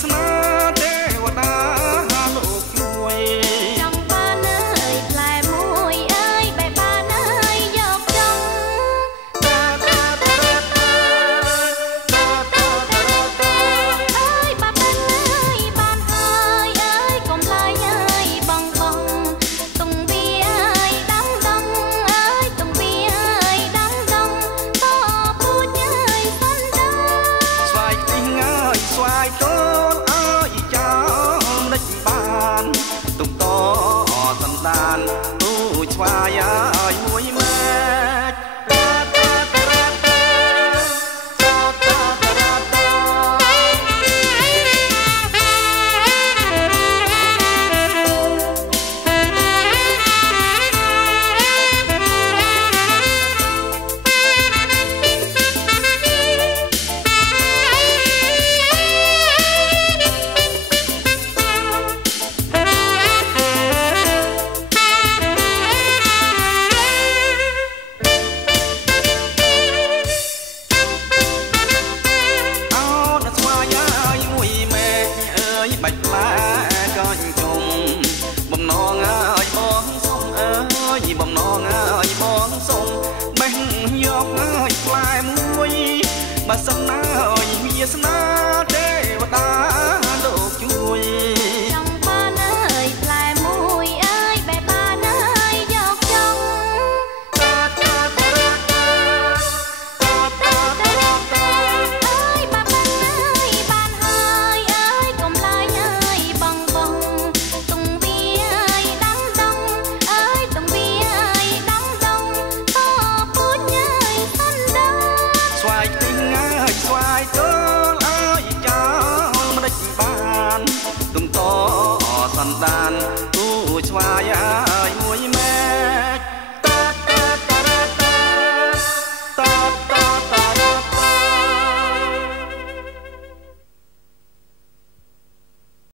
ស្នាទេវតាលោកជួយចង់បានអើយផ្លែមួយអើយបែបបានអើយយកចង់អើយបាបិនអើយបានហើយអើយកុំឡើយអើយបងបងទុំវាអើយដងដងអើយទុំវាអើយដងដងតពូជអើយសុនដាស្វាយខ្ទិះអើយស្វាយតូនអើយចោលមិនបានទុំតសន្តានទូស្វាយអើយមួយម៉ែបាច់ផ្លែកោញជុំបំណងអើយបងសុំអើយបំណងអើយបងសុំបេះយកអើយផ្លែមួយបើសិនអើយវាស្នាទេវតាលោកជួយចង់បានអើយផ្លែមួយអើយបែបបានអើយយកចង់អើយបាបិនអើយបានហើយអើយកុំឡើយអើយបងបងទុំវាអើយដងដងអើយទុំវាអើយដងដងតពូជអើយសុនដាស្វាយខ្ទិះអើយស្វាយតូនអើយចោលមិនបានទុំតសន្តានទូស្វាយអើ